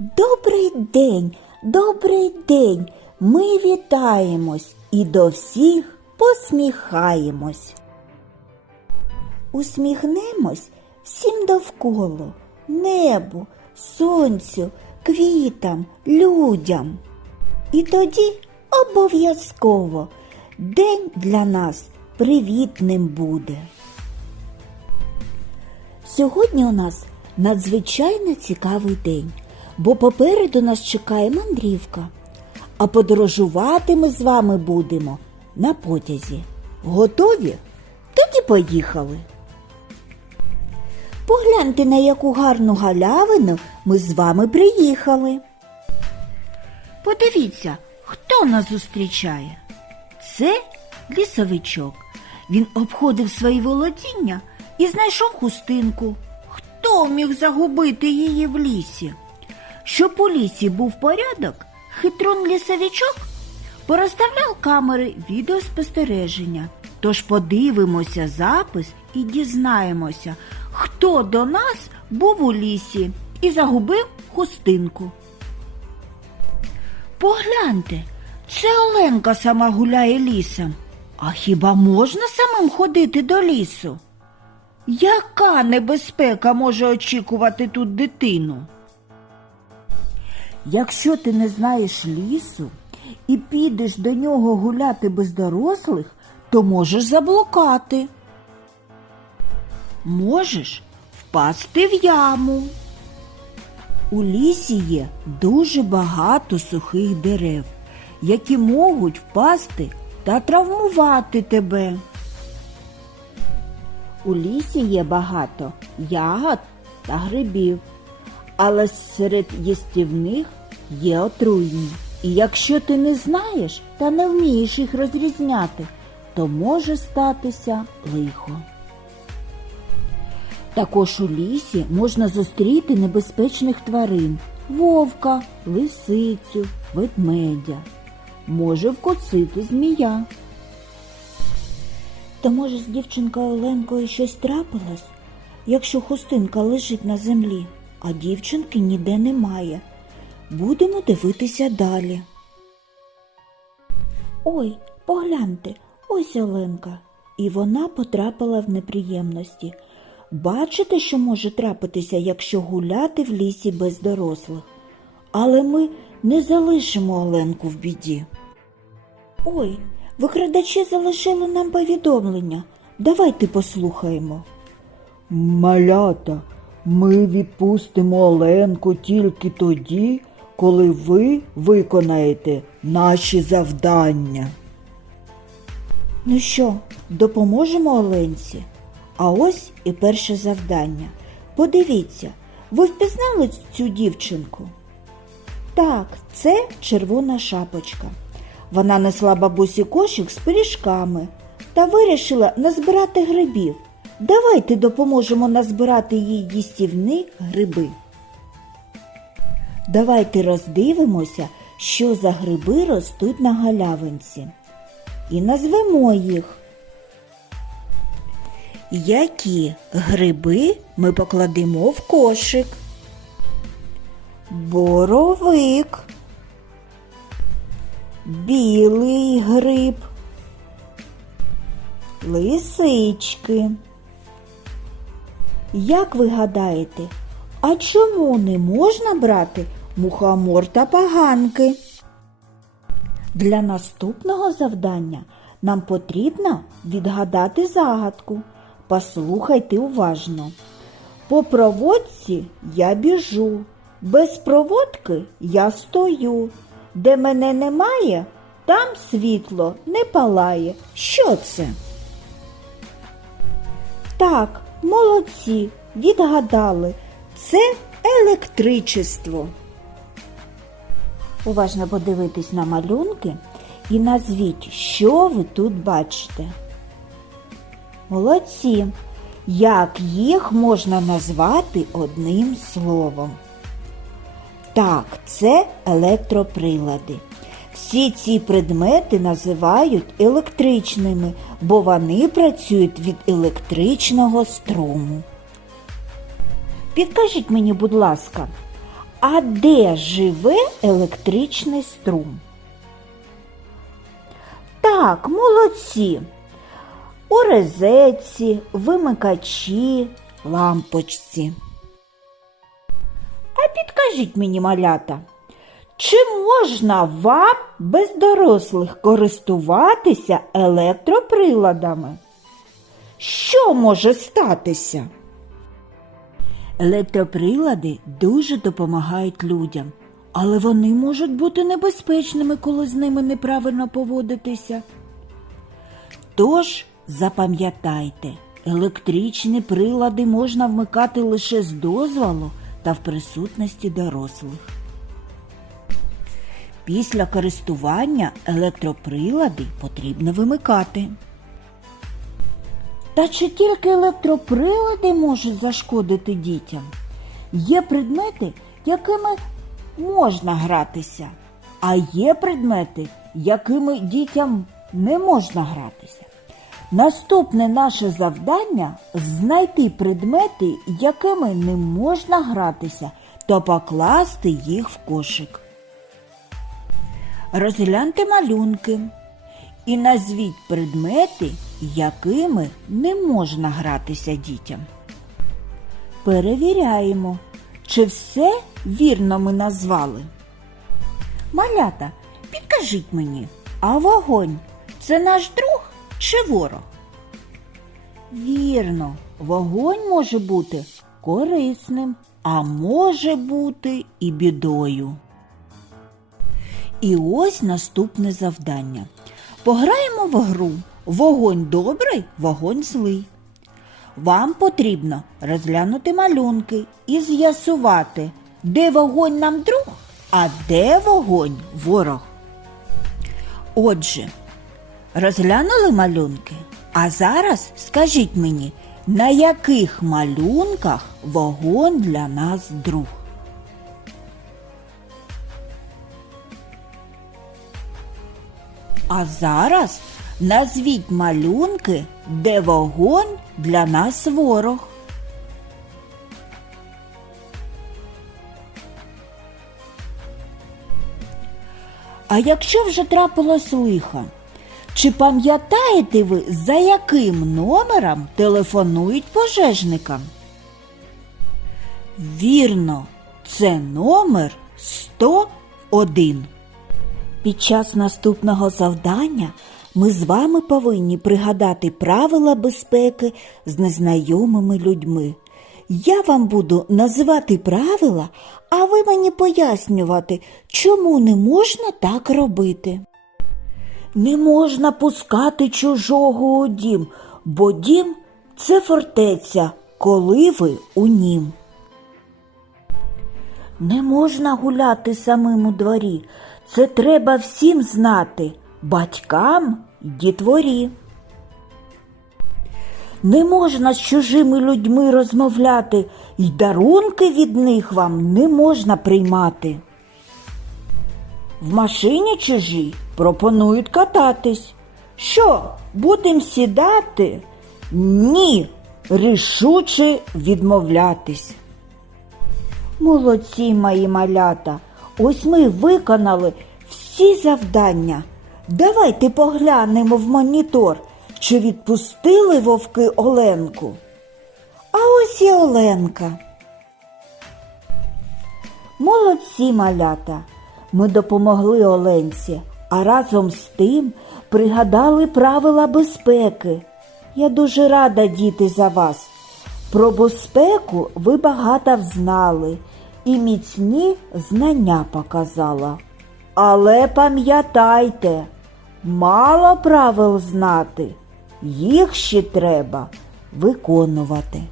Добрий день, добрий день. Ми вітаємось і до всіх посміхаємось. Усміхнемось всім довкола, небу, сонцю, квітам, людям. І тоді обов'язково день для нас привітним буде. Сьогодні у нас надзвичайно цікавий день, бо попереду нас чекає мандрівка. А подорожувати ми з вами будемо на потязі. Готові? Тоді поїхали. Погляньте, на яку гарну галявину ми з вами приїхали. Подивіться, хто нас зустрічає. Це лісовичок. Він обходив свої володіння і знайшов хустинку. Хто міг загубити її в лісі? Щоб у лісі був порядок, хитрун лісовичок порозставляв камери відеоспостереження. Тож подивимося запис і дізнаємося, хто до нас був у лісі і загубив хустинку. Погляньте, це Оленка сама гуляє лісом. А хіба можна самим ходити до лісу? Яка небезпека може очікувати тут дитину? Якщо ти не знаєш лісу і підеш до нього гуляти без дорослих, то можеш заблукати. Можеш впасти в яму. У лісі є дуже багато сухих дерев, які можуть впасти та травмувати тебе. У лісі є багато ягод та грибів, але серед їстівних є отруйні. І якщо ти не знаєш та не вмієш їх розрізняти, то може статися лихо. Також у лісі можна зустріти небезпечних тварин вовка, лисицю, ведмедя. Може вкусити змія. То може з дівчинкою Оленкою щось трапилось, якщо хустинка лежить на землі, а дівчинки ніде немає. Будемо дивитися далі. Ой, погляньте, ось Оленка. І вона потрапила в неприємності. Бачите, що може трапитися, якщо гуляти в лісі без дорослих. Але ми не залишимо Оленку в біді. Ой, викрадачі залишили нам повідомлення. Давайте послухаємо. Малята, ми відпустимо Оленку тільки тоді, коли ви виконаєте наші завдання. Ну що, допоможемо Оленці? А ось і перше завдання. Подивіться, ви впізнали цю дівчинку? Так, це червона шапочка. Вона несла бабусі кошик з пиріжками та вирішила назбирати грибів. Давайте допоможемо назбирати їй їстівні гриби. Давайте роздивимося, що за гриби ростуть на галявинці. І назвемо їх. Які гриби ми покладемо в кошик? Боровик, білий гриб, лисички. Як ви гадаєте, а чому не можна брати мухомор та поганки? Для наступного завдання нам потрібно відгадати загадку. Послухайте уважно. По проводці я біжу, без проводки я стою. Де мене немає, там світло не палає. Що це? Так, молодці, відгадали. Це електричество. Уважно подивитись на малюнки і назвіть, що ви тут бачите. Молодці. Як їх можна назвати одним словом? Так, це електроприлади. Всі ці предмети називають електричними, бо вони працюють від електричного струму. Підкажіть мені, будь ласка, А де живе електричний струм? Так, молодці. У розетці, вимикачі, лампочці. А підкажіть мені, малята, чи можна вам без дорослих користуватися електроприладами? Що може статися? Електроприлади дуже допомагають людям, але вони можуть бути небезпечними, коли з ними неправильно поводитися. Тож запам'ятайте, електричні прилади можна вмикати лише з дозволу та в присутності дорослих. Після користування електроприлади потрібно вимикати. Та чи тільки електроприлади можуть зашкодити дітям? Є предмети, якими можна гратися, а є предмети, якими дітям не можна гратися. Наступне наше завдання знайти предмети, якими не можна гратися, та покласти їх в кошик. Розгляньте малюнки і назвіть предмети, якими не можна гратися дітям. Перевіряємо, чи все вірно ми назвали. Малята, підкажіть мені, а вогонь це наш друг чи ворог? Вірно, вогонь може бути корисним, а може бути і бідою. І ось наступне завдання. Пограємо в гру Вогонь добрий, вогонь злий. Вам потрібно розглянути малюнки і з'ясувати, де вогонь нам друг, а де вогонь ворог. Отже, розглянули малюнки, а зараз скажіть мені, на яких малюнках вогонь для нас друг? А зараз назвіть малюнки, де вогонь для нас ворог. А якщо вже трапилось лихо, чи пам'ятаєте ви, за яким номером телефонують пожежникам? Вірно, це номер 101. Під час наступного завдання ми з вами повинні пригадати правила безпеки з незнайомими людьми. Я вам буду називати правила, а ви мені пояснювати, чому не можна так робити. Не можна пускати чужого у дім, бо дім це фортеця, коли ви у нім. Не можна гуляти самим у дворі. Це треба всім знати, батькам і дітворі. Не можна з чужими людьми розмовляти, й дарунки від них вам не можна приймати. В машині чужі пропонують кататись. Що, будем сідати? Ні, рішуче відмовлятись. Молодці мої малята, ось ми виконали всі завдання. Давайте поглянемо в монітор, чи відпустили вовки Оленку. А ось і Оленка. Молодці малята. Ми допомогли Оленці, а разом з тим пригадали правила безпеки. Я дуже рада, діти, за вас. Про безпеку ви багато взнали і міцні знання показала. Але пам'ятайте, мало правил знати, їх ще треба виконувати.